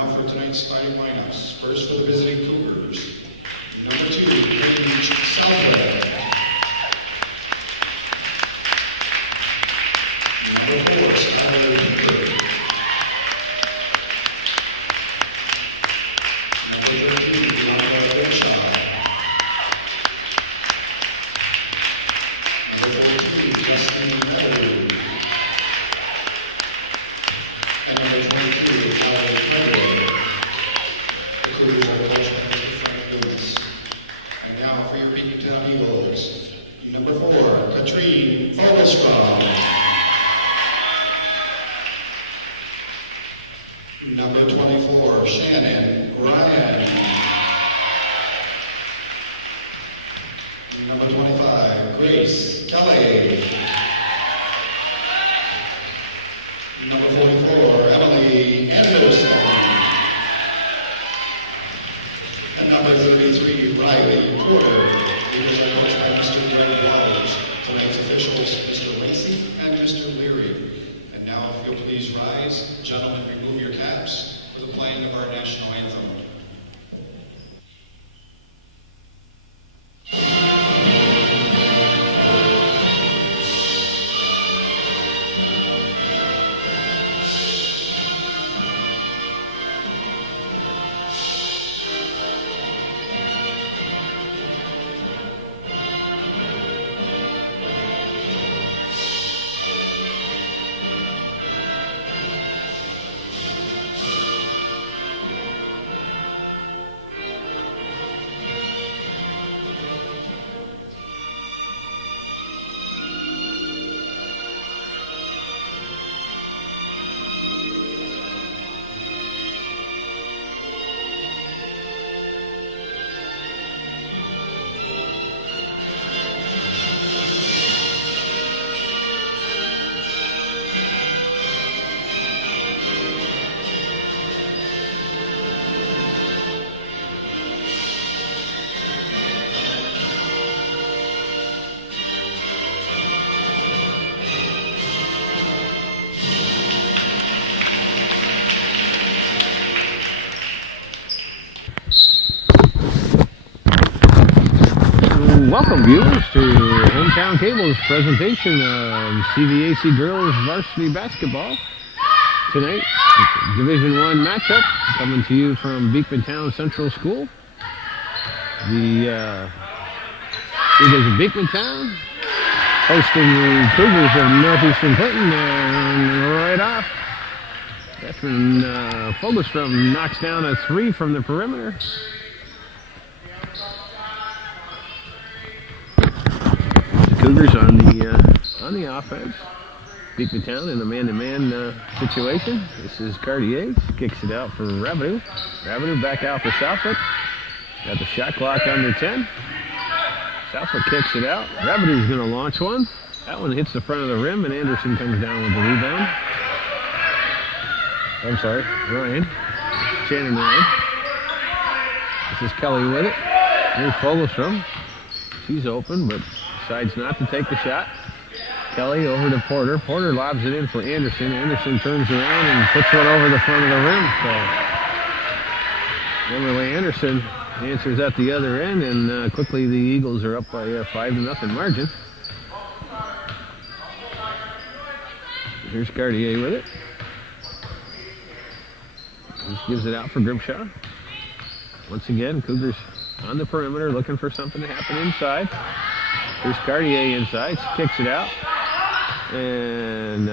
Now for tonight's starting lineups. First for the visiting Cougars. Number 2, Paige Southwell. Number 4, Skylar Bird. Number 13, Yolanda Renshaw. Number 14, Justin Meadow. And number 22, Tyler Carter. The Cougars are coached by Mr. Frank Lewis. And now for your Beekmantown Eagles. Number 4, Katrine Fogelstrom. Number 24, Shannon Ryan. Number 25, Grace Kelly. Number 44, Emily Anderson. And number 33, Riley Porter. These are coached by Mr. Greg Waters. Tonight's officials, Mr. Lacey and Mr. Leary. And now, if you'll please rise, gentlemen, remove your caps for the playing of our national anthem. Welcome, viewers, to Hometown Cable's presentation of CVAC Girls Varsity Basketball. Tonight, Division I matchup coming to you from Beekmantown Central School. The Eagles of Beekmantown hosting the Cougars of Northeastern Clinton, and right off, freshman Fogelstrom knocks down a 3 from the perimeter. Cougars on the offense. Beekmantown in a man-to-man situation. This is Cartier. Kicks it out for Rabideau. Rabideau back out for Southwick. Got the shot clock under 10. Southwick kicks it out. Rabideau's going to launch one. That one hits the front of the rim, and Anderson comes down with the rebound. I'm sorry, Ryan. Shannon Ryan. This is Kelly with it. Here's Fogelstrom. She's open, but decides not to take the shot. Kelly over to Porter. Porter lobs it in for Anderson. Anderson turns around and puts one over the front of the rim. So Emily Anderson answers at the other end, and quickly the Eagles are up by a 5-0 margin. Here's Cartier with it. Just gives it out for Grimshaw. Once again, Cougars on the perimeter looking for something to happen inside. Here's Cartier inside. She kicks it out. And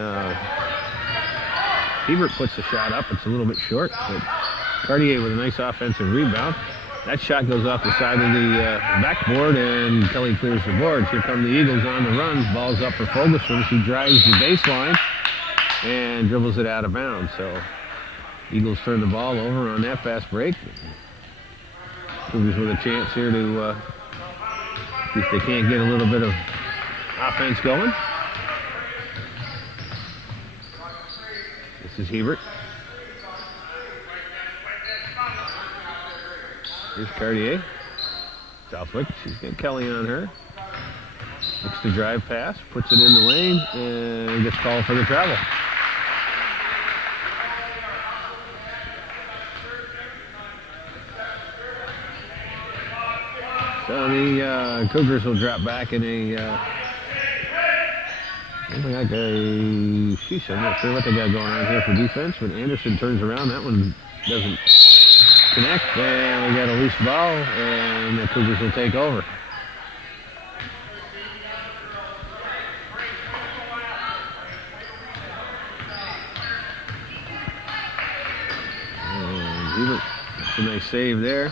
Hebert puts the shot up. It's a little bit short, but Cartier with a nice offensive rebound. That shot goes off the side of the backboard, and Kelly clears the boards. Here come the Eagles on the run. Ball's up for Fogelstrom. She drives the baseline and dribbles it out of bounds. So Eagles turn the ball over on that fast break. Cougars with a chance here to see if they can't get a little bit of offense going. This is Hebert. Here's Cartier. Southwick, she's got Kelly on her. Looks to drive pass, puts it in the lane, and gets called for the travel. So the Cougars will drop back in a something like a sheesh. I'm not sure what they got going on here for defense, but Anderson turns around. That one doesn't connect, and we got a loose ball, and the Cougars will take over. And Hubert, that's a nice save there.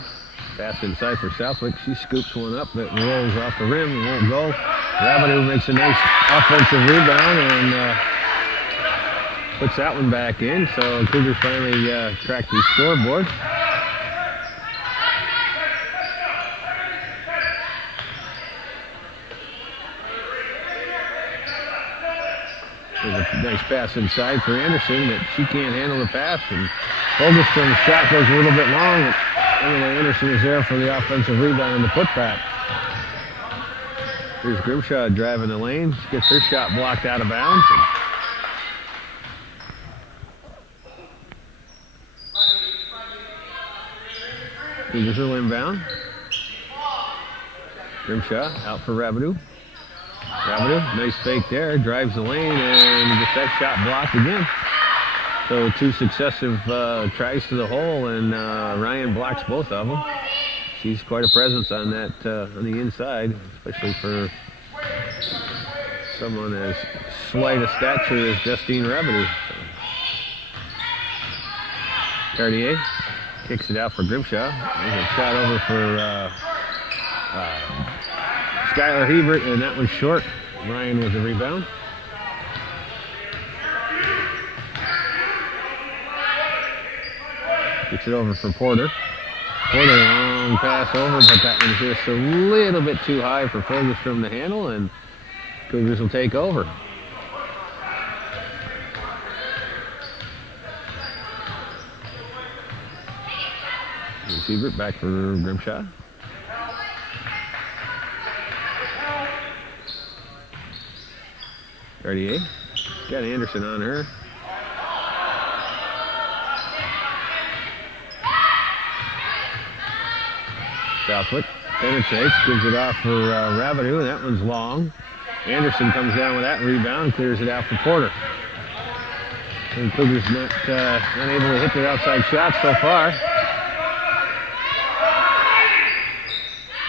Pass inside for Southwick. She scoops one up that rolls off the rim and won't go. Rabideau makes a nice offensive rebound and puts that one back in. So Cougars finally cracked the scoreboard. There's a nice pass inside for Anderson, but she can't handle the pass. And Holgestrom's shot goes a little bit long. Anyway, Anderson is there for the offensive rebound and the putback. Here's Grimshaw driving the lane. She gets her shot blocked out of bounds. Cougars will inbound. Grimshaw out for Rabideau. Rabideau, nice fake there. Drives the lane and gets that shot blocked again. So 2 successive tries to the hole, and Ryan blocks both of them. She's quite a presence on that on the inside, especially for someone as slight a stature as Justine Rabideau. So. Cartier kicks it out for Grimshaw. There's a shot over for Skylar Hebert, and that one's short. Ryan with the rebound. Gets it over for Porter. Porter, long pass over, but that one's just a little bit too high for Fulgerstrom to handle, and Cougars will take over. Here's Hebert back for Grimshaw. Cartier. Got Anderson on her. Southwick penetrates, gives it off for Rabideau, and that one's long. Anderson comes down with that rebound, clears it out for Porter. And Cougars not able to hit their outside shots so far.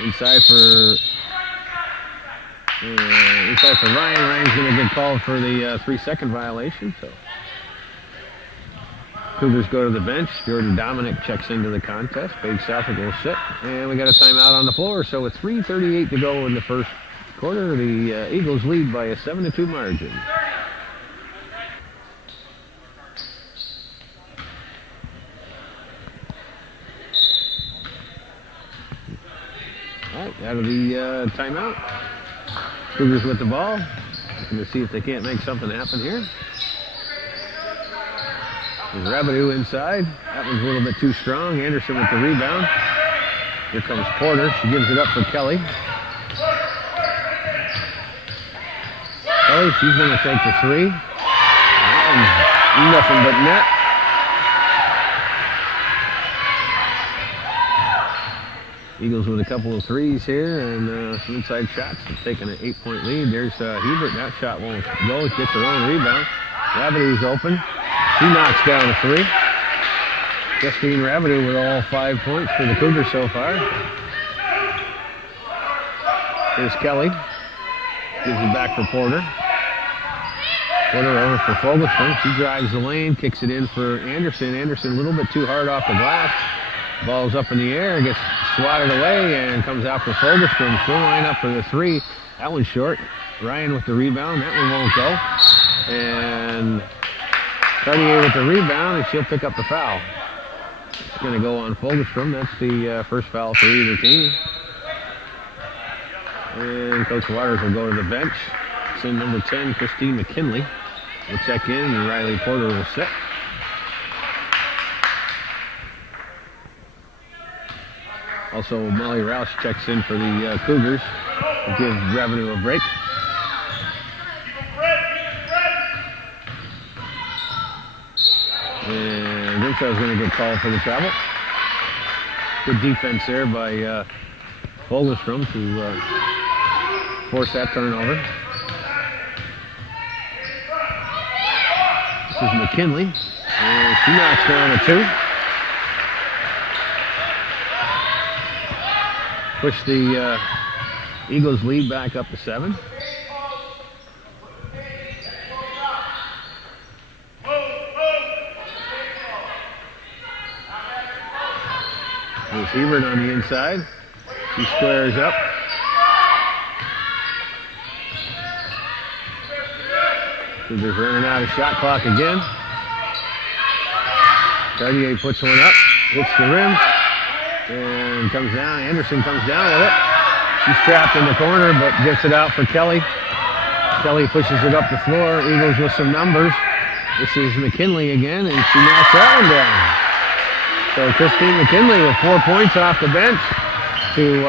Inside for Ryan. Ryan's going to get called for the 3-second violation. So Cougars go to the bench. Jordan Dominic checks into the contest. Paige Southwick will sit. And we got a timeout on the floor. So with 3:38 to go in the first quarter, the Eagles lead by a 7-2 margin. All right, out of the timeout. Cougars with the ball. Looking to see if they can't make something happen here. There's Rabideau inside. That one's a little bit too strong. Anderson with the rebound. Here comes Porter. She gives it up for Kelly. Kelly, she's going to take the 3. And nothing but net. Eagles with a couple of threes here and some inside shots. Taking an 8-point lead. There's Hebert. That shot won't go. Gets her own rebound. Rabideau's open. She knocks down a 3. Justine Rabideau with all 5 points for the Cougars so far. Here's Kelly. Gives it back for Porter. Porter over for Fulgerstrom. She drives the lane, kicks it in for Anderson. Anderson a little bit too hard off the glass. Ball's up in the air, gets swatted away, and comes out for Fulgerstrom. She'll line up for the 3. That one's short. Ryan with the rebound. That one won't go. And Cartier with the rebound, and she'll pick up the foul. It's going to go on Fulgerstrom. That's the first foul for either team. And Coach Waters will go to the bench. It's in number 10, Christine McKinley will check in, and Riley Porter will sit. Also, Molly Roush checks in for the Cougars to give Rabideau a break. And Grimshaw's going to get called for the travel. Good defense there by Fogelstrom to force that turnover. This is McKinley, and she knocks down a 2. Push the Eagles lead back up to 7. There's Hebert on the inside. She squares up. Cougars running out of shot clock again. Cartier puts one up, hits the rim, and comes down. Anderson comes down with it. She's trapped in the corner, but gets it out for Kelly. Kelly pushes it up the floor. Eagles with some numbers. This is McKinley again, and she knocks that one down. So Christine McKinley with 4 points off the bench to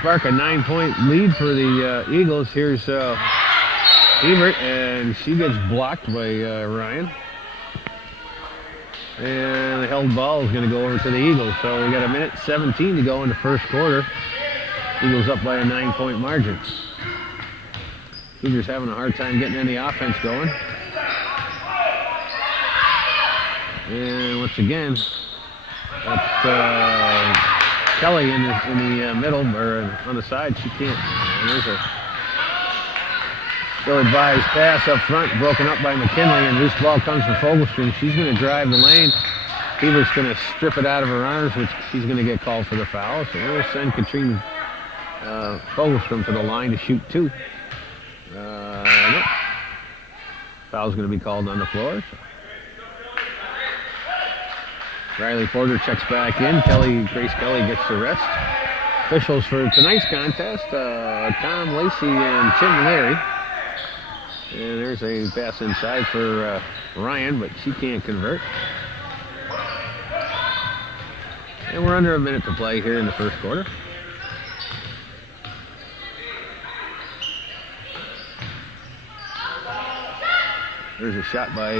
spark a 9-point lead for the Eagles. Here's Hebert, and she gets blocked by Ryan. And the held ball is going to go over to the Eagles. So we got 1:17 to go in the first quarter. Eagles up by a 9-point margin. Cougars having a hard time getting any offense going. And once again, that's Kelly in the middle, or on the side. She can't. And there's a ill-advised pass up front, broken up by McKinley, and loose ball comes from Fogelstrom. She's going to drive the lane. Hebert's going to strip it out of her arms, which she's going to get called for the foul. So we'll send Katrine Fogelstrom to the line to shoot 2. Nope. Foul's going to be called on the floor. So. Riley Porter checks back in. Grace Kelly gets the rest. Officials for tonight's contest, Tom Lacey and Tim Larry. And there's a pass inside for Ryan, but she can't convert. And we're under a minute to play here in the first quarter. There's a shot by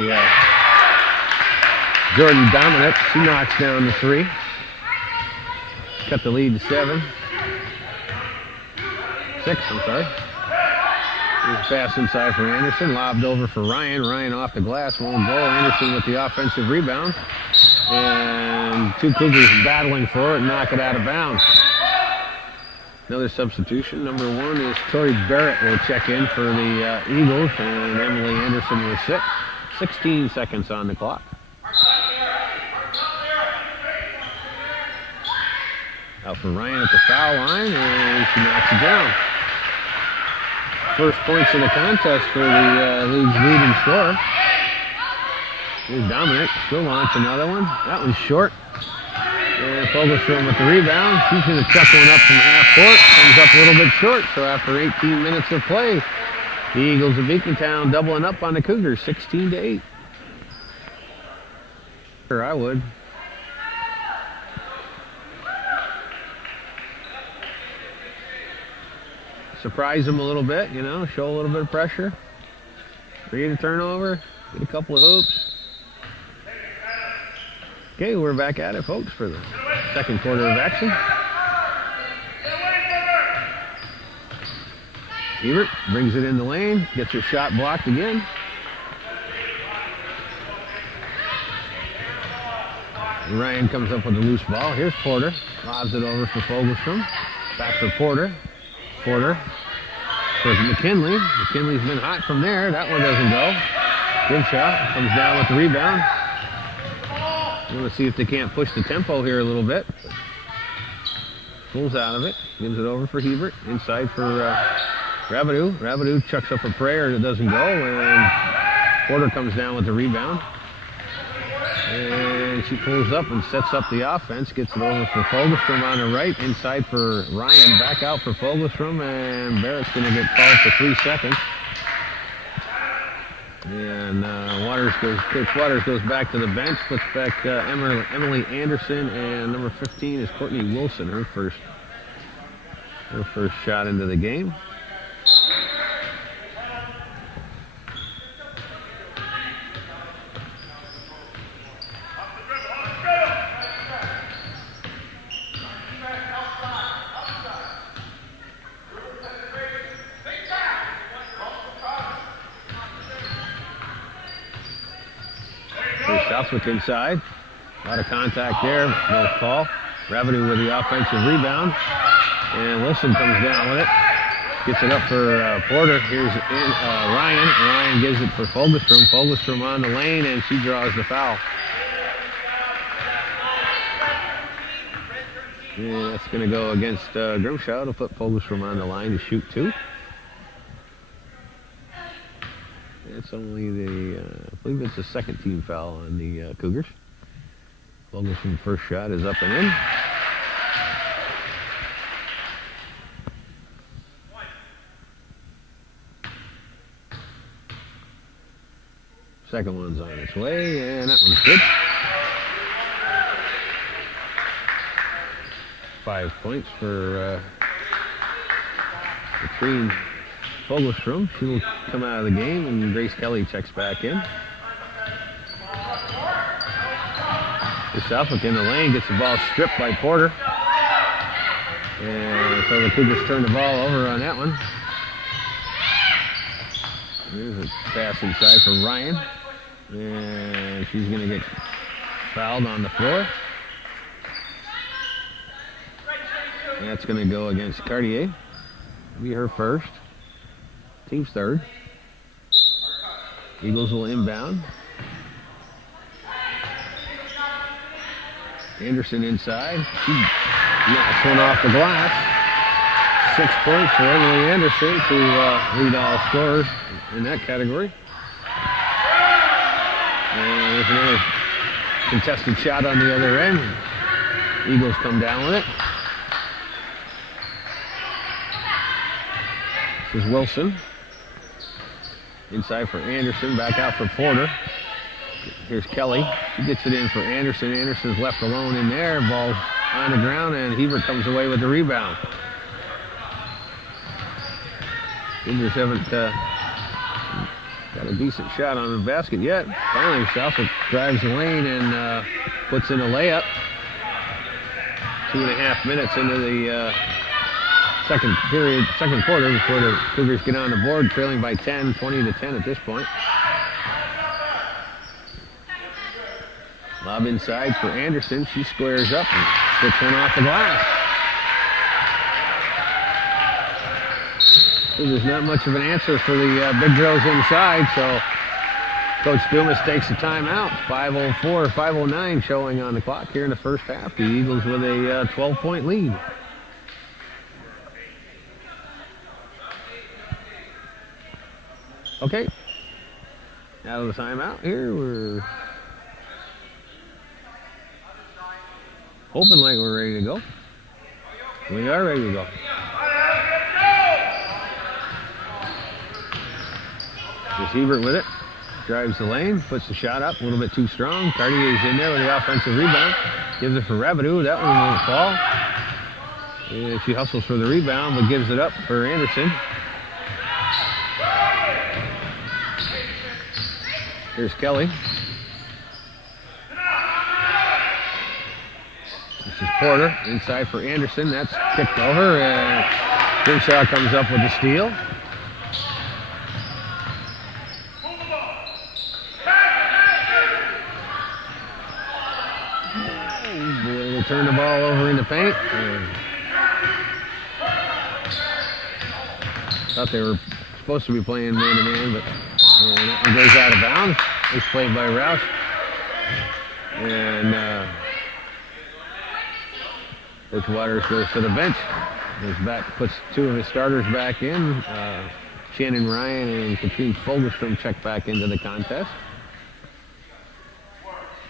Jordan Dominic. She knocks down the 3. Cut the lead to 6, I'm sorry. There's a pass inside for Anderson. Lobbed over for Ryan. Ryan off the glass. Won't go. Anderson with the offensive rebound. And 2 Cougars battling for it. Knock it out of bounds. Another substitution. Number 1 is Tori Barrett will check in for the Eagles. And Emily Anderson will sit. 16 seconds on the clock. Out for Ryan at the foul line, and she knocks it down. First points of the contest for the league's leading scorer. Here's Dominic. She'll launch another one. That one's short. And Fogelstrom with the rebound. She's going to chuck one up from half court. Comes up a little bit short. So after 18 minutes of play, the Eagles of Beekmantown doubling up on the Cougars, 16-8. Sure, I would. Surprise them a little bit, you know, show a little bit of pressure. Create a turnover, get a couple of hoops. Okay, we're back at it, folks, for the second quarter of action. Hebert brings it in the lane, gets her shot blocked again. Ryan comes up with a loose ball. Here's Porter, lobs it over for Fogelstrom. Back for Porter. Porter for McKinley. McKinley's been hot from there. That one doesn't go. Good shot. Comes down with the rebound. We're going to see if they can't push the tempo here a little bit. Pulls out of it. Gives it over for Hebert. Inside for Rabidou. Rabidou chucks up a prayer that doesn't go. And Porter comes down with the rebound. And she pulls up and sets up the offense. Gets it over for Fogelstrom on the right. Inside for Ryan. Back out for Fogelstrom. And Barrett's going to get called for 3 seconds. And Coach Waters goes back to the bench. Puts back Emily Anderson. And number 15 is Courtney Wilson. Her first shot into the game. Southwick inside. A lot of contact there, no call. Revenue with the offensive rebound. And Wilson comes down with it. Gets it up for Porter. Here's Ryan. Ryan gives it for Fogelstrom. Fogelstrom on the lane, and she draws the foul. Yeah, that's going to go against Grimshaw. It'll put Fogelstrom on the line to shoot 2. It's only the, I believe it's the second team foul on the Cougars. Fogelstrom's first shot is up and in. Second one's on its way, and that one's good. 5 points for Katrine Fogelstrom. She'll come out of the game, and Grace Kelly checks back in. Southwick in the lane, gets the ball stripped by Porter. And so the Cougars turn the ball over on that one. There's a pass inside for Ryan. And she's going to get fouled on the floor. And that's going to go against Cartier. Be her first. Team's third. Eagles will inbound. Anderson inside. She knocks one off the glass. 6 points for Emily Anderson to lead all scorers in that category. And there's another contested shot on the other end. Eagles come down with it. This is Wilson. Inside for Anderson, back out for Porter. Here's Kelly. She gets it in for Anderson. Anderson's left alone in there. Ball on the ground, and Hebert comes away with the rebound. Cougars haven't got a decent shot on the basket yet. Finally, Southwick drives the lane and puts in a layup. 2.5 minutes into the second quarter before the Cougars get on the board, trailing by 10, 20-10 at this point. Lob inside for Anderson. She squares up and puts one off the glass. So there's not much of an answer for the big girls inside, so Coach Dumas takes a timeout. 5:04, 5:09 showing on the clock here in the first half. The Eagles with a 12-point lead. Okay, out of the timeout here. We're hoping like we're ready to go. We are ready to go. There's Hebert with it. Drives the lane, puts the shot up a little bit too strong. Cartier's in there with the offensive rebound. Gives it for Revenue. That one won't fall. And she hustles for the rebound, but gives it up for Anderson. Here's Kelly. This is Porter. Inside for Anderson. That's kicked over, and Grimshaw comes up with the steal. They turn the ball over in the paint. Thought they were supposed to be playing man-to-man, but that one goes out of bounds. It's played by Roush. And Coach Waters goes to the bench. Goes back, puts 2 of his starters back in. Shannon Ryan and Katrine Fogelstrom check back into the contest.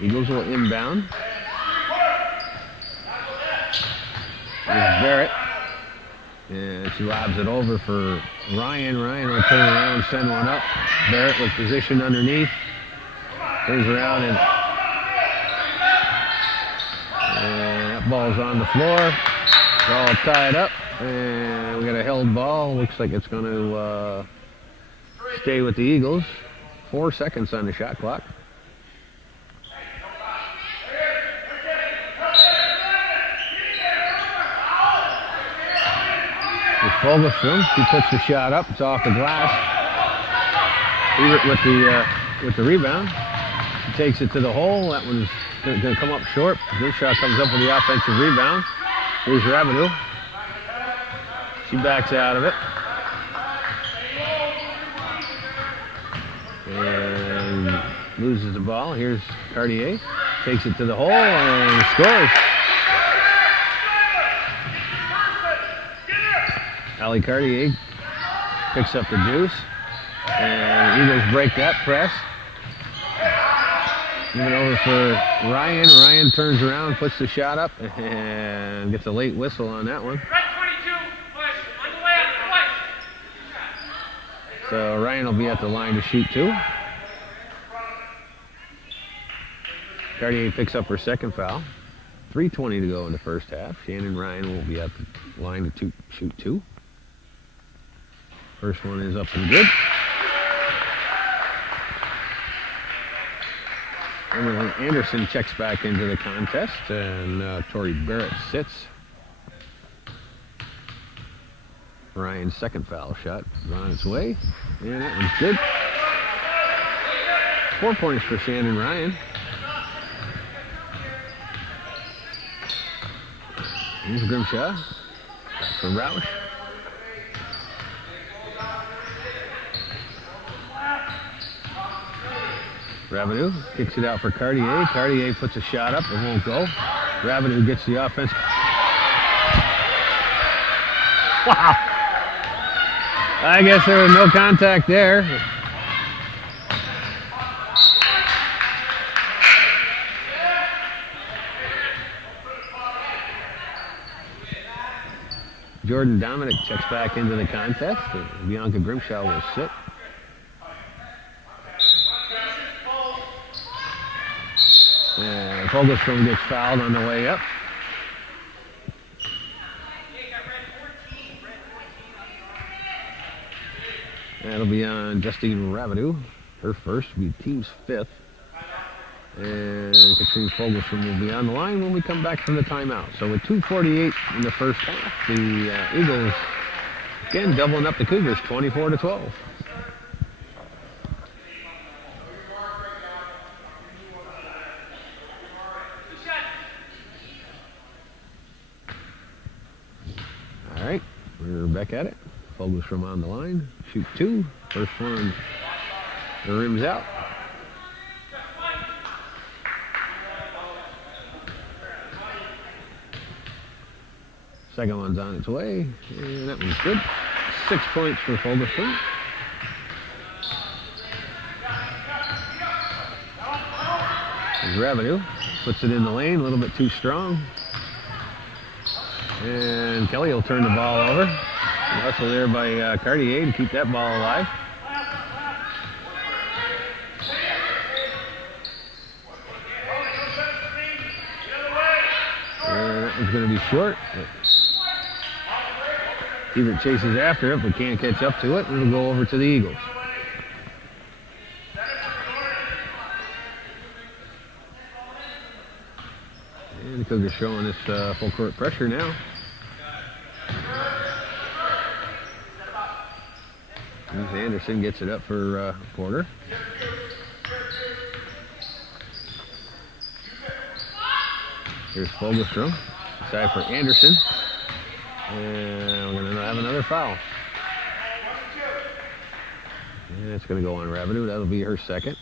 Eagles will inbound. There's Barrett. And she lobs it over for Ryan. Ryan will turn around and send one up. Barrett was positioned underneath. Turns around and that ball's on the floor. It's all tied up. And we got a held ball. Looks like it's going to stay with the Eagles. 4 seconds on the shot clock. With Fogelstrom, she puts the shot up. It's off the glass. Hebert with the rebound. She takes it to the hole. That one's going to come up short. Grimshaw comes up with the offensive rebound. Here's Rabideau. She backs out of it. And loses the ball. Here's Cartier. Takes it to the hole and scores. Ali Cartier picks up the deuce. And Eagles break that press. Moving over for Ryan. Ryan turns around, puts the shot up, and gets a late whistle on that one. So Ryan will be at the line to shoot 2. Cartier picks up her second foul. 3:20 to go in the first half. Shannon Ryan will be at the line to shoot 2. First one is up and good. Emily Anderson checks back into the contest, and Tori Barrett sits. Ryan's second foul shot is on its way, and that one's good. 4 points for Shannon Ryan. Here's Grimshaw. Back for Roush. Rabideau kicks it out for Cartier. Cartier puts a shot up. It won't go. Rabideau gets the offense. Wow. I guess there was no contact there. Jordan Dominic checks back into the contest. Bianca Grimshaw will sit. And Fogelstrom gets fouled on the way up. That'll be on Justine Rabideau. Her first will be team's 5th. And Katrine Fogelstrom will be on the line when we come back from the timeout. So with 2:48 in the first half, the Eagles again doubling up the Cougars 24-12. All right, we're back at it. Fogelstrom on the line. Shoot 2. First one, the rim's out. Second one's on its way, and that one's good. 6 points for Fogelstrom. There's Rabideau. Puts it in the lane, a little bit too strong. And Kelly will turn the ball over. Hustle there by Cartier to keep that ball alive. And that one's going to be short. Ebert chases after it, but can't catch up to it. It'll go over to the Eagles. And the Cougars showing this full court pressure now. Anderson gets it up for Porter. Here's Fogelstrom. Side for Anderson. And we're going to have another foul. And it's going to go on Rabideau. That'll be her second.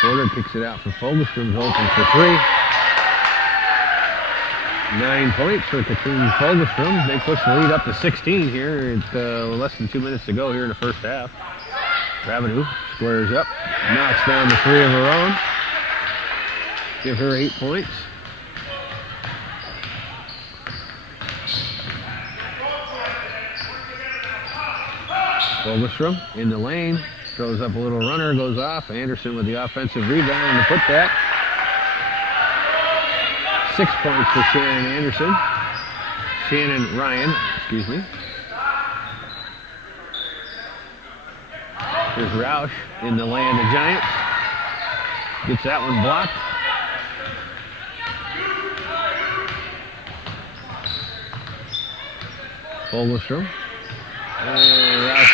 Porter kicks it out for Fogelstrom's open for 3. 9 points for Katrine Fogelstrom. They push the lead up to 16 here. It's less than 2 minutes to go here in the first half. Rabideau squares up, knocks down the 3 of her own. Give her 8 points. Fogelstrom in the lane, throws up a little runner, goes off. Anderson with the offensive rebound to put that. 6 points for Shannon Ryan, excuse me. Here's Roush in the lane of the Giants. Gets that one blocked. Fogelstrom And Rouse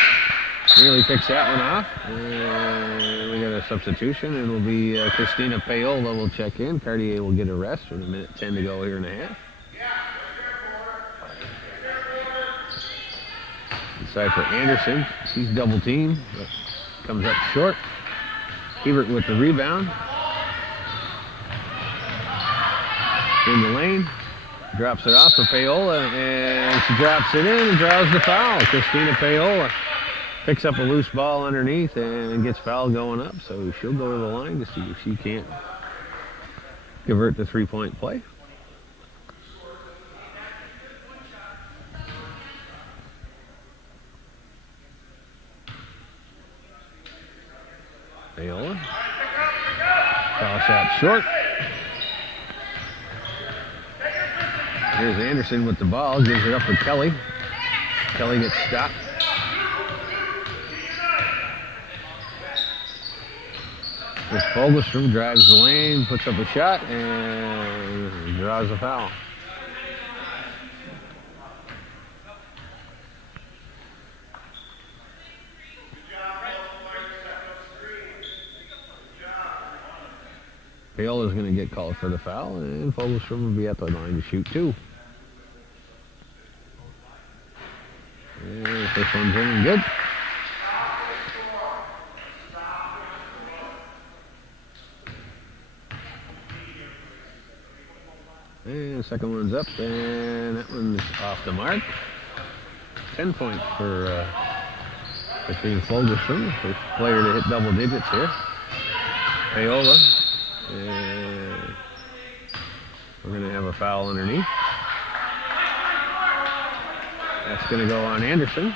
nearly picks that one off. And we got a substitution. It'll be Christina Paola will check in. Cartier will get a rest with 1:10 to go here in the half. Inside for Anderson. She's double teamed. Comes up short. Hebert with the rebound. In the lane. Drops it off for Paola, and she drops it in and draws the foul. Christina Paola picks up a loose ball underneath and gets foul going up, so she'll go to the line to see if she can't convert the three-point play. Paola. Foul shot short. Here's Anderson with the ball, gives it up for Kelly. Kelly gets stopped. This Fogelstrom drives the lane, puts up a shot, and draws a foul. Paola's going to get called for the foul, and Fogelstrom will be at the line to shoot two. And first one's in and good. And second one's up, and that one's off the mark. 10 points for Christine Fogelstrom, first player to hit double digits here. Paola. And we're going to have a foul underneath. That's going to go on Anderson.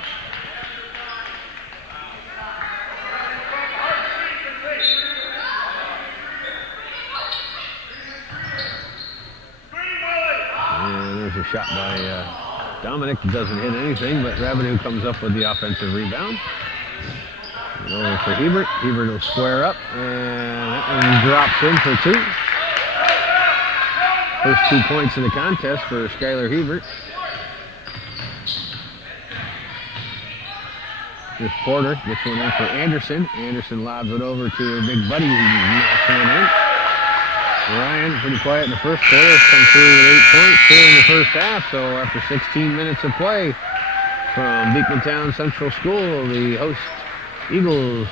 And there's a shot by Dominic. Doesn't hit anything, but Rabideau comes up with the offensive rebound. And over for Hebert. Hebert will square up, and that one drops in for two. First 2 points in the contest for Skylar Hebert. Here's Porter, gets one in for Anderson. Anderson lobs it over to her big buddy, who knocks one in. Ryan, pretty quiet in the first quarter, come through with 8 points here in the first half. So after 16 minutes of play from Beekmantown Central School, the host Eagles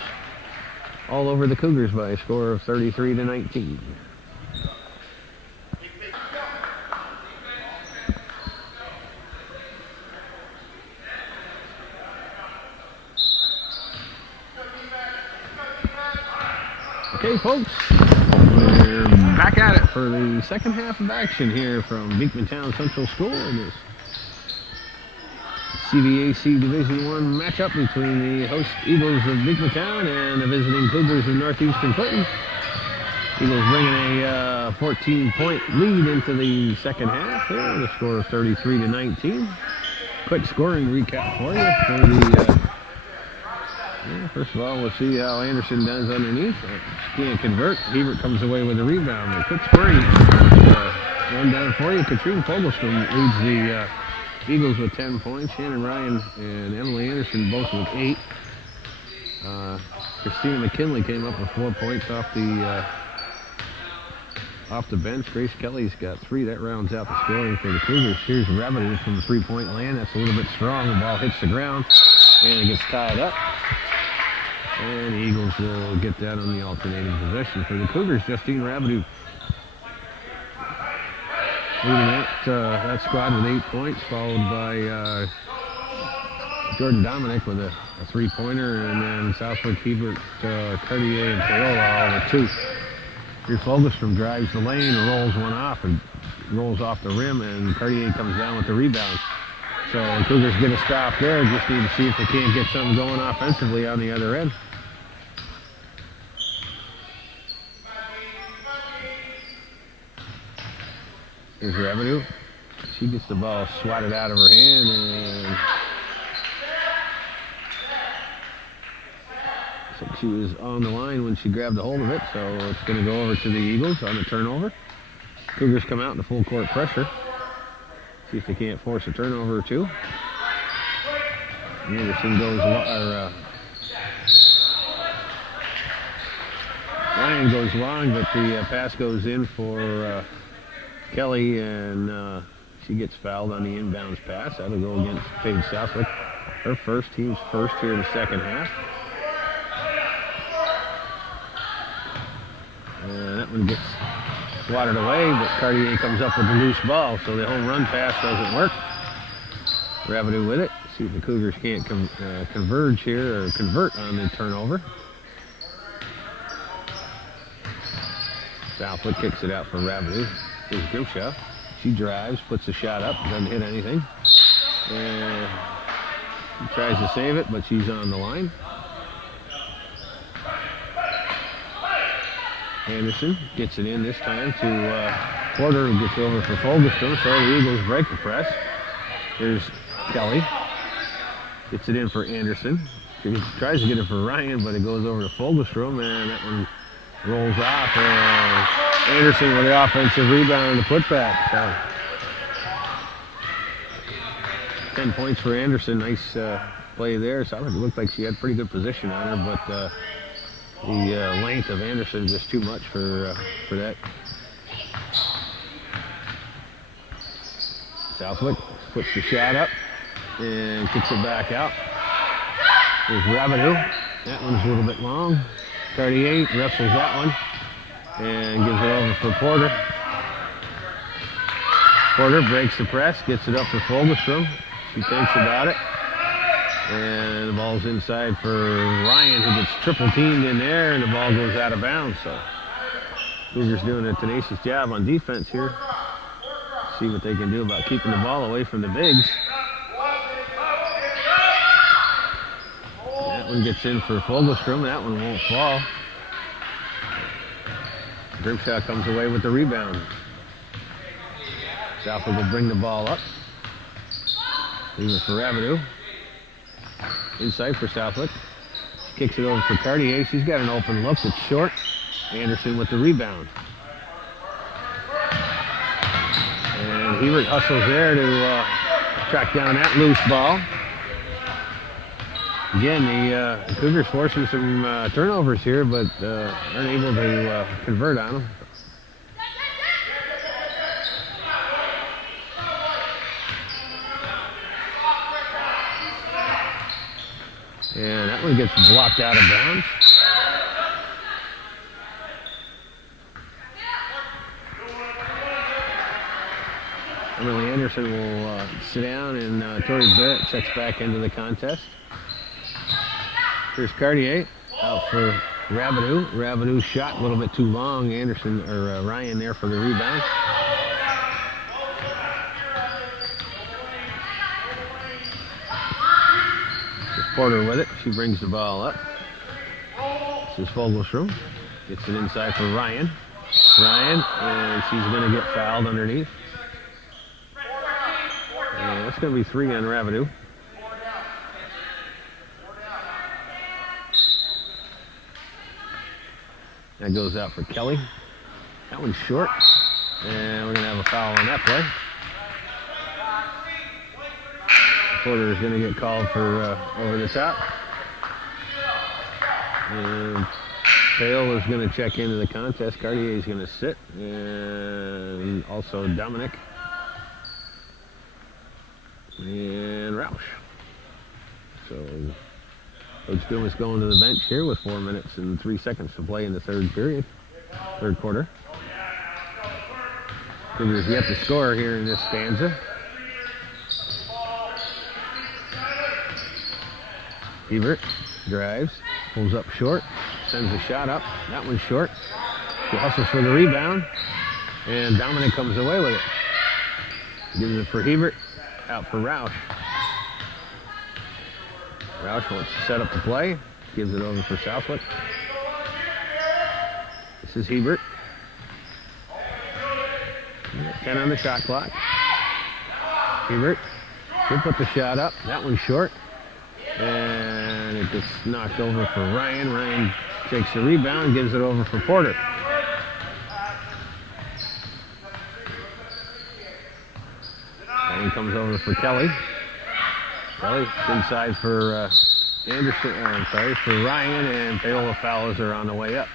all over the Cougars by a score of 33-19. Okay, folks, we're back at it for the second half of action here from Beekmantown Central School in this CVAC Division I matchup between the host Eagles of Beekmantown and the visiting Cougars of Northeastern Clinton. Eagles bringing a 14-point lead into the second half here, the score of 33-19. Quick scoring recap for you. For the, first of all, we'll see how Anderson does underneath. She can't convert. Hebert comes away with a rebound. A quick scoring rundown for you. Katrina Fogelstrom leads the Eagles with 10 points. Shannon Ryan and Emily Anderson both with 8. Christina McKinley came up with 4 points off the bench. Grace Kelly's got 3. That rounds out the scoring for the Cougars. Here's Rabideau from the three-point land. That's a little bit strong. The ball hits the ground and it gets tied up. And the Eagles will get that on the alternating possession for the Cougars. Justine Rabideau leading that squad with 8 points, followed by Jordan Dominic with a three-pointer, and then Southwick, Hebert, Cartier, and Paola all with 2. Here's Fogelstrom drives the lane and rolls one off and rolls off the rim, and Cartier comes down with the rebound. So the Cougars get a stop there. Just need to see if they can't get something going offensively on the other end. Here's Rabideau. She gets the ball swatted out of her hand, and so she was on the line when she grabbed a hold of it, so it's going to go over to the Eagles on the turnover. Cougars come out in full court pressure. See if they can't force a turnover or two. Anderson goes, Ryan goes long, but the pass goes in for Kelly, and she gets fouled on the inbounds pass. That'll go against Paige Southwick. Her first, team's first here in the second half. And that one gets swatted away, but Cartier comes up with a loose ball, so the home run pass doesn't work. Revenue with it. See if the Cougars can't converge here or convert on the turnover. Southwick kicks it out for Revenue. Here's Grimshaw. She drives, puts the shot up, doesn't hit anything. And she tries to save it, but she's on the line. Anderson gets it in this time to Porter, who gets over for Fogelstrom, so the Eagles break the press. Here's Kelly. Gets it in for Anderson. She tries to get it for Ryan, but it goes over to Fogelstrom, and that one rolls off. And Anderson with the offensive rebound and the putback. So 10 points for Anderson. Nice play there. So it looked like she had pretty good position on her, but the length of Anderson is just too much for that. Southwick puts the shot up and kicks it back out. There's Rabideau. That one's a little bit long. Cartier wrestles that one and gives it over for Porter. Porter breaks the press, gets it up for Fogelstrom. She thinks about it. And the ball's inside for Ryan, who gets triple teamed in there, and the ball goes out of bounds. So Cougars doing a tenacious job on defense here. See what they can do about keeping the ball away from the bigs. That one gets in for Fogelstrom. That one won't fall. Grimshaw comes away with the rebound. Southwick will bring the ball up. Leave it for Rabideau. Inside for Southwick. Kicks it over for Cartier. She's got an open look. It's short. Anderson with the rebound. And Hebert hustles there to track down that loose ball. Again, the Cougars forcing some turnovers here, but aren't able to convert on them. And that one gets blocked out of bounds. Emily Anderson will sit down, and Tori Barrett checks back into the contest. Here's Cartier out for Rabideau. Rabideau shot a little bit too long. Anderson or Ryan there for the rebound. Porter with it. She brings the ball up. This is Fogelstrom. Gets it inside for Ryan. Ryan, and she's going to get fouled underneath. And that's going to be 3 on Rabideau. That goes out for Kelly. That one's short. And we're going to have a foul on that play. Porter is going to get called for over the top. And Hale is going to check into the contest. Cartier is going to sit. And also Dominic. And Roush. So Coach Dumas going to the bench here with 4 minutes and 3 seconds to play in the third quarter. Cougars yet to score here in this stanza. Hebert drives, pulls up short, sends a shot up. That one's short. She hustles for the rebound, and Dominic comes away with it. Gives it for Hebert, out for Roush. Roush wants to set up the play, gives it over for Southwick. This is Hebert. 10 on the shot clock. Hebert should put the shot up. That one's short. And it gets knocked over for Ryan. Ryan takes the rebound, gives it over for Porter. Ryan comes over for Kelly. Kelly, inside for for Ryan, and Paola fouls are on the way up.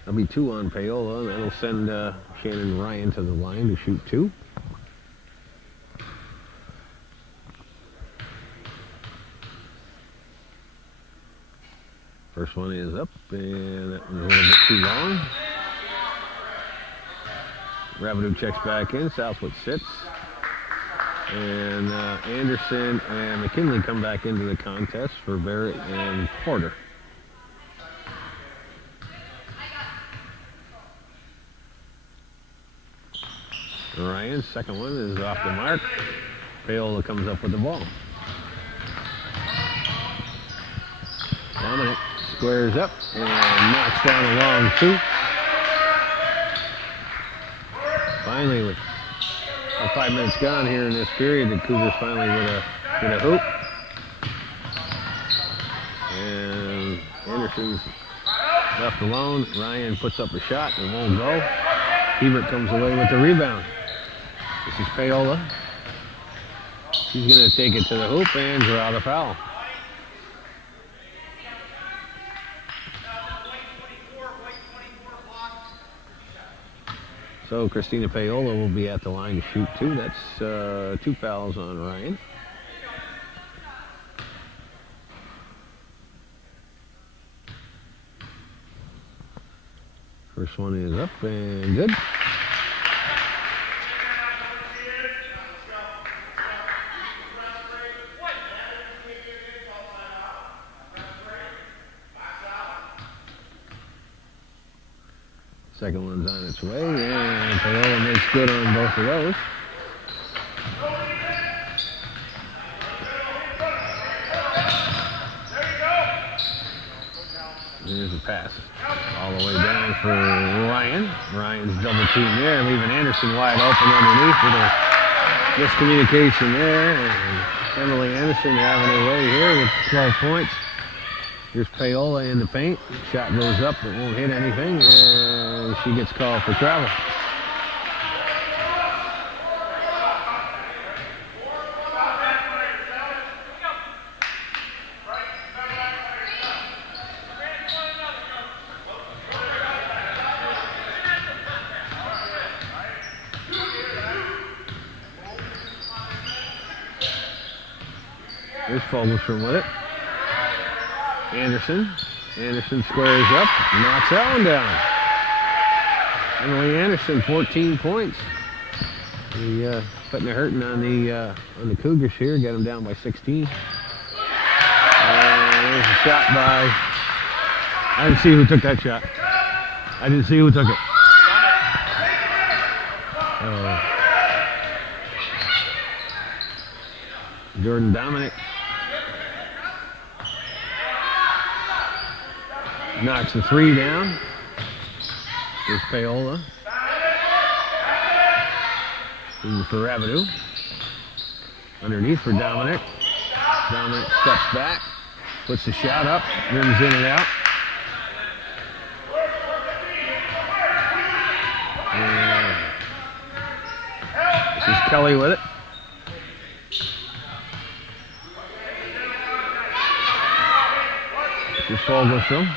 That'll be 2 on Paola, and that'll send Shannon Ryan to the line to shoot 2. First one is up, and that one's a little bit too long. Rabideau checks back in, Southwood sits. And Anderson and McKinley come back into the contest for Barrett and Porter. Ryan's second one is off the mark. Paola comes up with the ball. Dominic squares up and knocks down a long 2. Finally, with 5 minutes gone here in this period, the Cougars finally get a hoop. And Anderson's left alone. Ryan puts up a shot and won't go. Hebert comes away with the rebound. This is Paola. She's going to take it to the hoop and draw the foul. So Christina Paola will be at the line to shoot 2. That's 2 fouls on Ryan. First one is up and good. Second one's on its way, and Paola makes good on both of those. There's a pass all the way down for Ryan. Ryan's double team there, leaving Anderson wide open underneath with a miscommunication there. And Emily Anderson having her way here with 12 points. Here's Paola in the paint. Shot goes up, it won't hit anything, and she gets called for travel. Here's Fogelstrom with it. Anderson squares up, knocks that one down. Emily Anderson, 14 points. Putting a hurting on the Cougars here, got them down by 16. And there's a shot by. I didn't see who took that shot. I didn't see who took it. Jordan Dominic knocks the 3 down. Here's Paola. In for Rabideau. Underneath for Dominic. Dominic steps back, puts the shot up, rims in and out. And this is Kelly with it. This is Fogelstrom.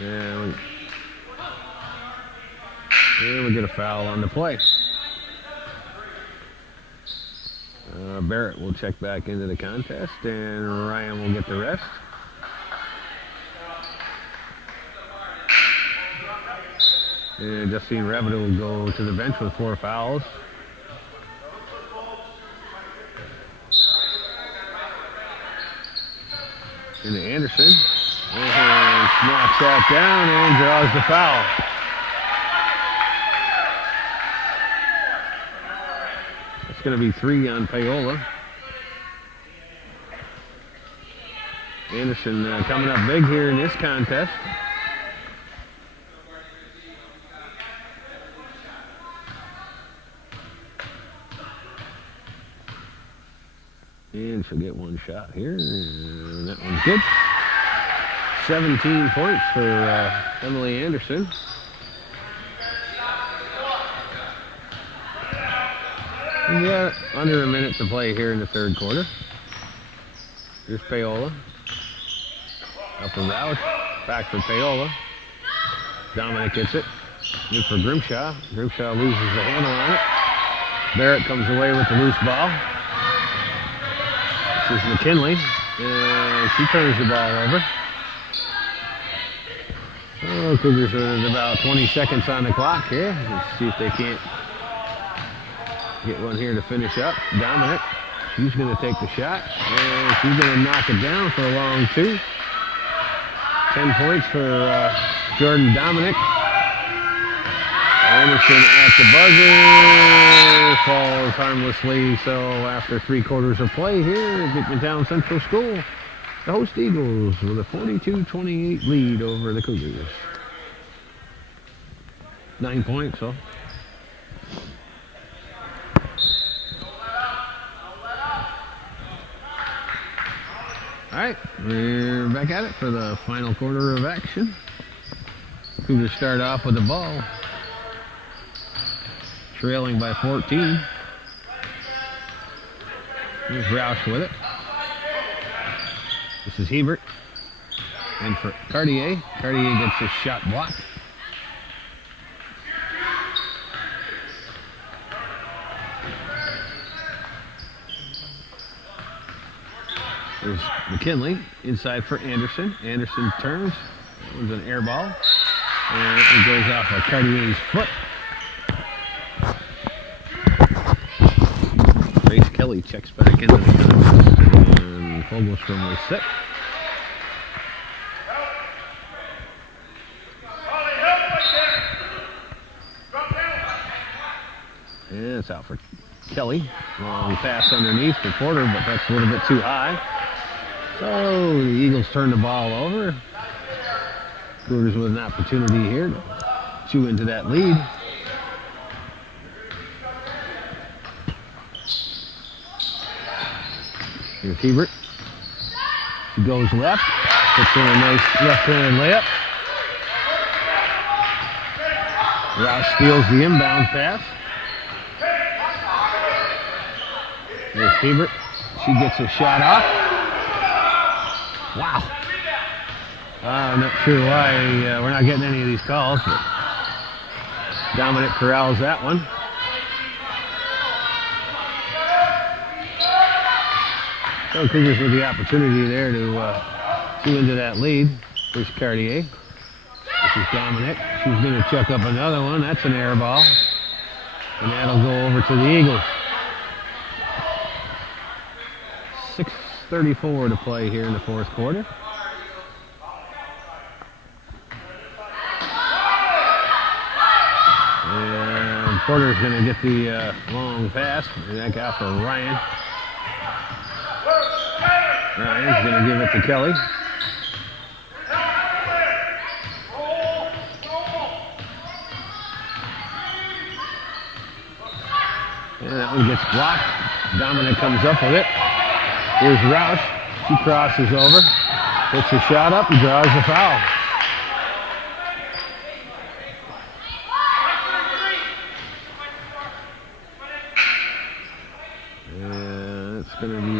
And we get a foul on the play. Barrett will check back into the contest, and Ryan will get the rest. And Justine Rabideau will go to the bench with 4 fouls. Into Anderson, and knocks that down and draws the foul. It's going to be 3 on Paola. Anderson coming up big here in this contest. And she'll get one shot here, and that one's good. 17 points for Emily Anderson. We got under a minute to play here in the third quarter. Here's Paola. Up for Roush. Back for Paola. Dominic gets it. Good for Grimshaw. Grimshaw loses the handle on it. Barrett comes away with the loose ball. This is McKinley. And she turns the ball over. Oh, Cougars with about 20 seconds on the clock here. Let's see if they can't get one here to finish up. Dominic. She's going to take the shot. And she's going to knock it down for a long two. 10 points for Jordan Dominic. Anderson at the buzzer falls harmlessly. So after 3 quarters of play here at Beekmantown Central School, the host Eagles with a 42-28 lead over the Cougars. 9 points, so. All right, we're back at it for the final quarter of action. Cougars start off with the ball, trailing by 14. Here's Roush with it. This is Hebert. And for Cartier. Cartier gets his shot blocked. There's McKinley inside for Anderson. Anderson turns. That was an air ball. And it goes off of Cartier's foot. Grace Kelly checks back into the contest. And Fogelstrom was set. And it's out for Kelly. Long pass underneath for Porter, but that's a little bit too high. So the Eagles turn the ball over. Cougars with an opportunity here to chew into that lead. Here's Hebert. She goes left. Puts in a nice left-handed layup. Roush steals the inbound pass. There's Hebert. She gets a shot off. Wow. I'm not sure why we're not getting any of these calls, but Dominic corrals that one. So Cougars with the opportunity there to chew into that lead. Here's Cartier. This is Dominic. She's going to chuck up another one. That's an air ball. And that'll go over to the Eagles. 6:34 to play here in the fourth quarter. And Porter's going to get the long pass. That got for Ryan. Ryan's going to give it to Kelly. And that one gets blocked. Dominic comes up with it. Here's Roush. She crosses over, puts a shot up, and draws the foul. And it's going to be,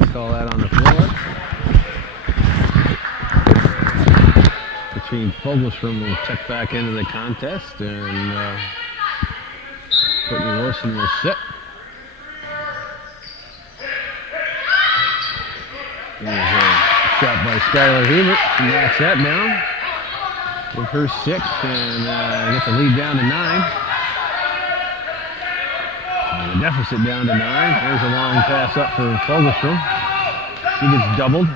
let's call that on the floor. Between Fogelstrom will check back into the contest, and Courtney Wilson will sit. There's a shot by Skylar Hebert. She knocks that down. With her 6 and get the lead down to 9. And the deficit down to 9. There's a long pass up for Fogelstrom. She gets doubled.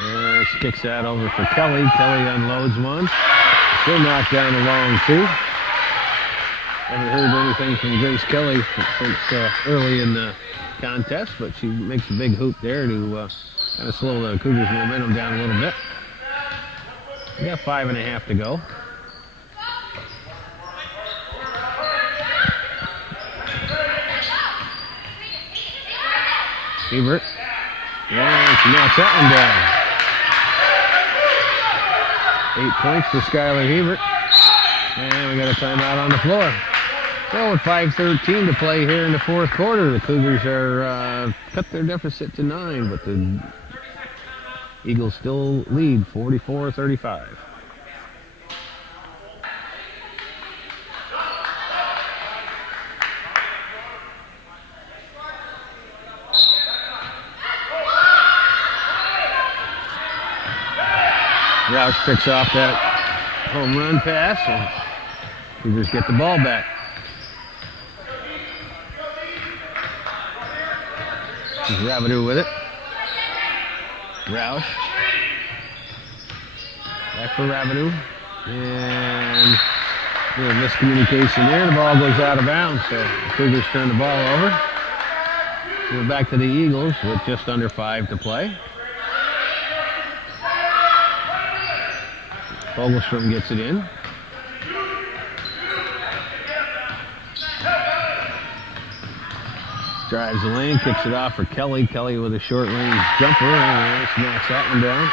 And she kicks that over for Kelly. Kelly unloads one. Still knocked down a long 2. Haven't heard anything from Grace Kelly since early in the contest, but she makes a big hoop there to kind of slow the Cougars' momentum down a little bit. We got 5.5 to go. Hebert. And she knocks that one down. 8 points for Skylar Hebert. And we got a timeout on the floor. So with 5:13 to play here in the fourth quarter, the Cougars are cut their deficit to 9, but the Eagles still lead 44-35. Roush picks off that home run pass, and Cougars get the ball back. This is Rabideau with it. Roush. Back for Rabideau. And a little miscommunication there. The ball goes out of bounds, so the Cougars turn the ball over. We're back to the Eagles with just under 5 to play. Fogelstrom gets it in. Drives the lane, kicks it off for Kelly. Kelly with a short range jumper, and knocks that one down.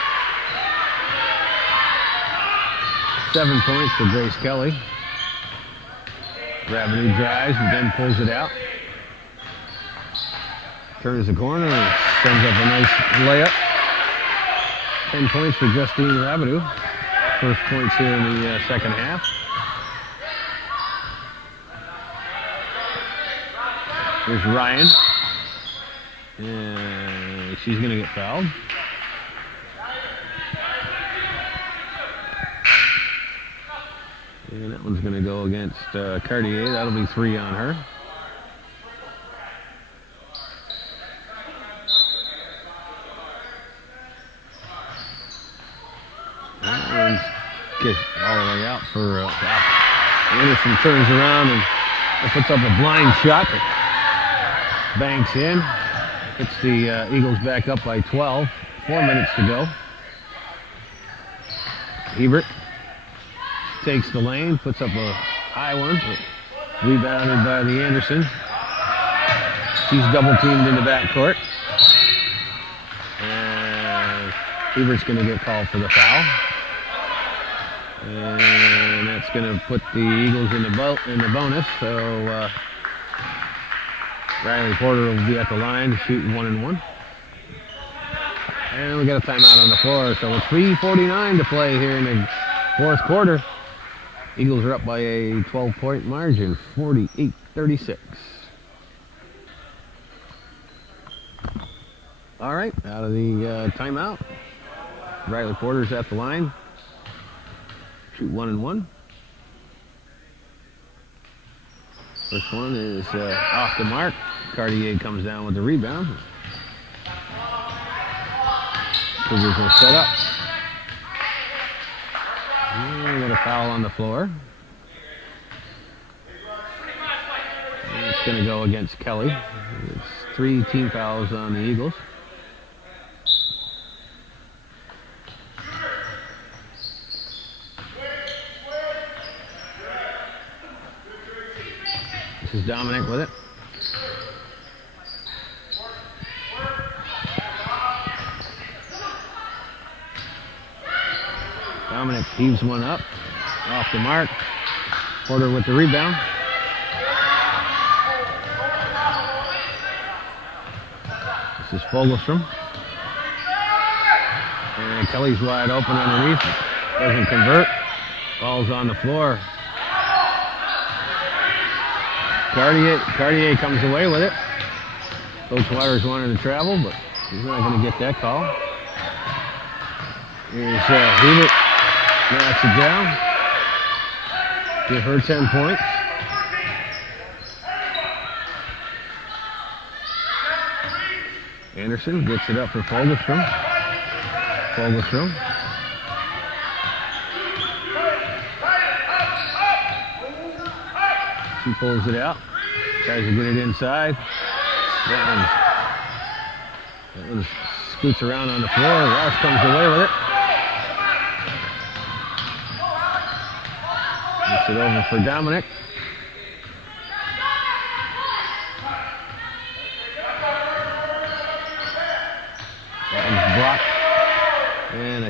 7 points for Grace Kelly. Rabideau drives and then pulls it out. Turns the corner and sends up a nice layup. 10 points for Justine Rabideau. First points here in the second half. Here's Ryan. And she's going to get fouled. And that one's going to go against Cartier. That'll be 3 on her. And gets all the way out for Anderson turns around and puts up a blind shot that banks in. Hits the Eagles back up by 12. 4 minutes to go. Hebert takes the lane, puts up a high one. Rebounded by the Anderson. She's double teamed in the backcourt. And Hebert's going to get called for the foul. And that's going to put the Eagles in the bonus. So Riley Porter will be at the line shooting 1 and 1. And we got a timeout on the floor. So with 3:49 to play here in the fourth quarter, Eagles are up by a 12-point margin, 48-36. All right, out of the timeout. Riley Porter's at the line. Shoot 1 and 1. First one is off the mark. Cartier comes down with the rebound. Cougars will set up. And we got a foul on the floor. And it's going to go against Kelly. It's 3 team fouls on the Eagles. This is Dominic with it. Dominic heaves one up. Off the mark. Porter with the rebound. This is Fogelstrom. And Kelly's wide open underneath. Doesn't convert. Ball's on the floor. Cartier comes away with it. Coach Waters wanted to travel, but he's not going to get that call. Here's Hebert. Knocks it down. Give her 10 points. Anderson gets it up for Fogelstrom. Fogelstrom. She pulls it out. Tries to get it inside. That one scoots around on the floor. Roush comes away with it. Gets it over for Dominic.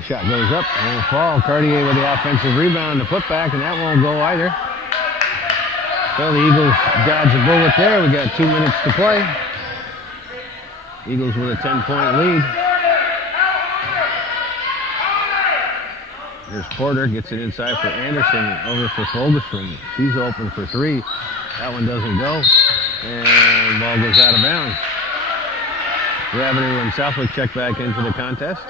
That shot goes up, won't fall. Cartier with the offensive rebound, the putback, and that won't go either. So the Eagles dodge a bullet there. We got 2 minutes to play. Eagles with a 10-point lead. Here's Porter, gets it inside for Anderson, over for Fogelstrom. She's open for three. That one doesn't go, and ball goes out of bounds. Revenue and Southwick check back into the contest.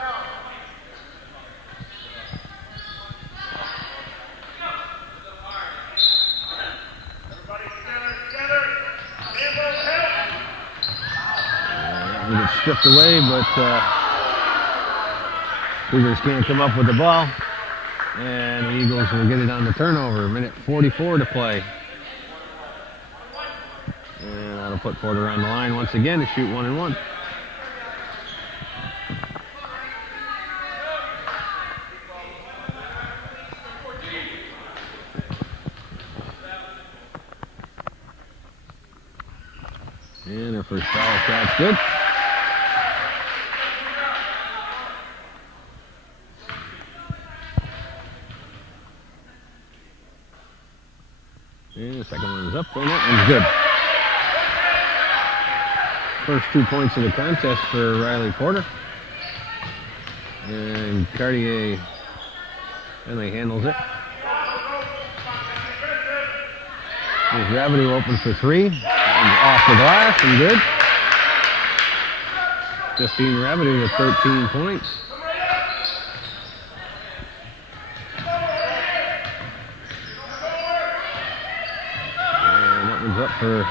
It gets stripped away, but Cougars can't come up with the ball. And the Eagles will get it on the turnover. Minute 44 to play. And that'll put Porter on the line once again to shoot 1-1. And her first foul shot's good. And the second one's up, and that one's good. First 2 points of the contest for Riley Porter. And Cartier finally handles it. There's Revenue open for three. And off the glass and good. Justine Revenue with 13 points. And that one's up for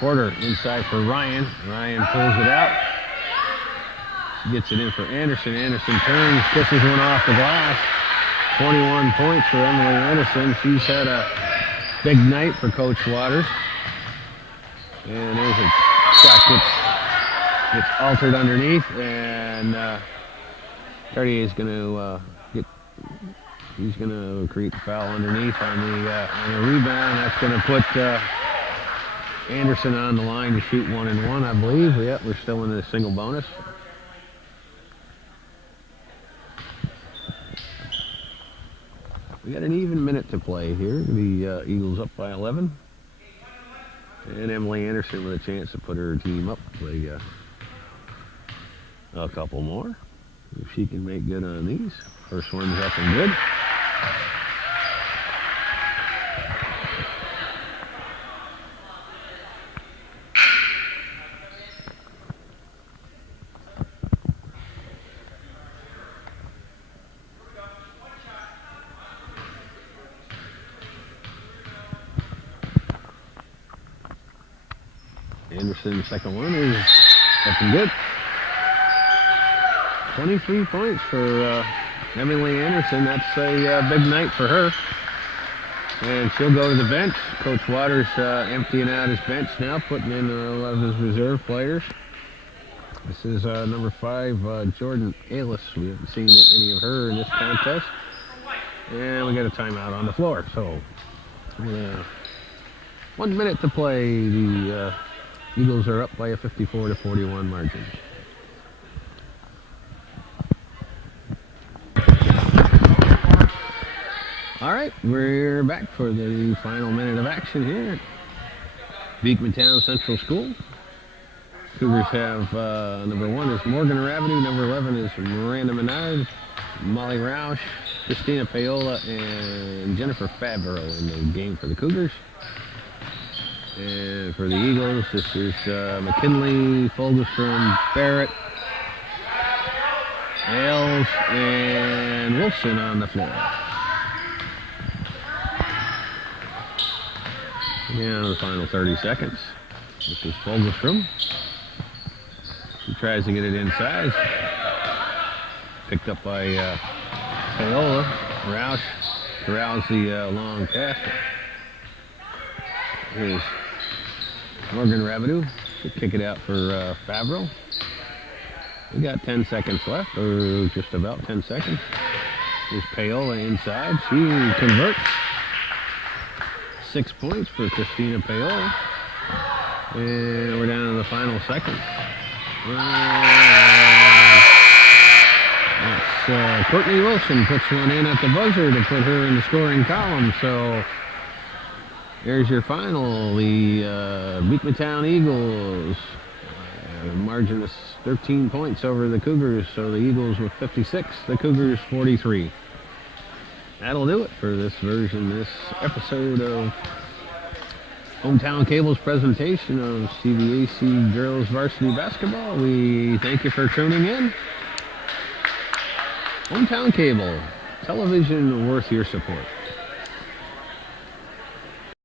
Porter, inside for Ryan. Ryan pulls it out. Gets it in for Anderson. Anderson turns, kisses one off the glass. 21 points for Emily Anderson. She's had a big night for Coach Waters. And there's a shot gets altered underneath, and Cartier is going to he's going to create the foul underneath on the rebound. That's going to put Anderson on the line to shoot 1-1, I believe. Yep, we're still in the single bonus. We got an even minute to play here. The Eagles up by 11. And Emily Anderson with a chance to put her team up by a couple more. If she can make good on these. First one's up and good. Anderson's second one is up and good. 23 points for Emily Anderson. That's a big night for her. And she'll go to the bench. Coach Waters emptying out his bench now, putting in a lot of his reserve players. This is number 5, Jordan Ailes. We haven't seen any of her in this contest. And we got a timeout on the floor. So 1 minute to play. The Eagles are up by a 54-41 margin. All right, we're back for the final minute of action here at Beekmantown Central School. Cougars have number 1 is Morgan Ravenue, number 11 is Miranda Menard, Molly Roush, Christina Paola, and Jennifer Favreau in the game for the Cougars. And for the Eagles, this is McKinley, Fogelstrom, Barrett, Ailes, and Wilson on the floor. And the final 30 seconds. This is Fogelstrom. She tries to get it inside. Picked up by Paola. Roush corrals the long pass. Here's Morgan Rabideau to kick it out for Favreau. We got 10 seconds left, or just about 10 seconds. Here's Paola inside. She converts. 6 points for Christina Paola. And we're down to the final second. That's Courtney Wilson puts one in at the buzzer to put her in the scoring column. So there's your final. The Beekmantown Eagles, margin is 13 points over the Cougars. So the Eagles with 56, the Cougars 43. That'll do it for this episode of Hometown Cable's presentation of CVAC Girls Varsity Basketball. We thank you for tuning in. Hometown Cable, television worth your support.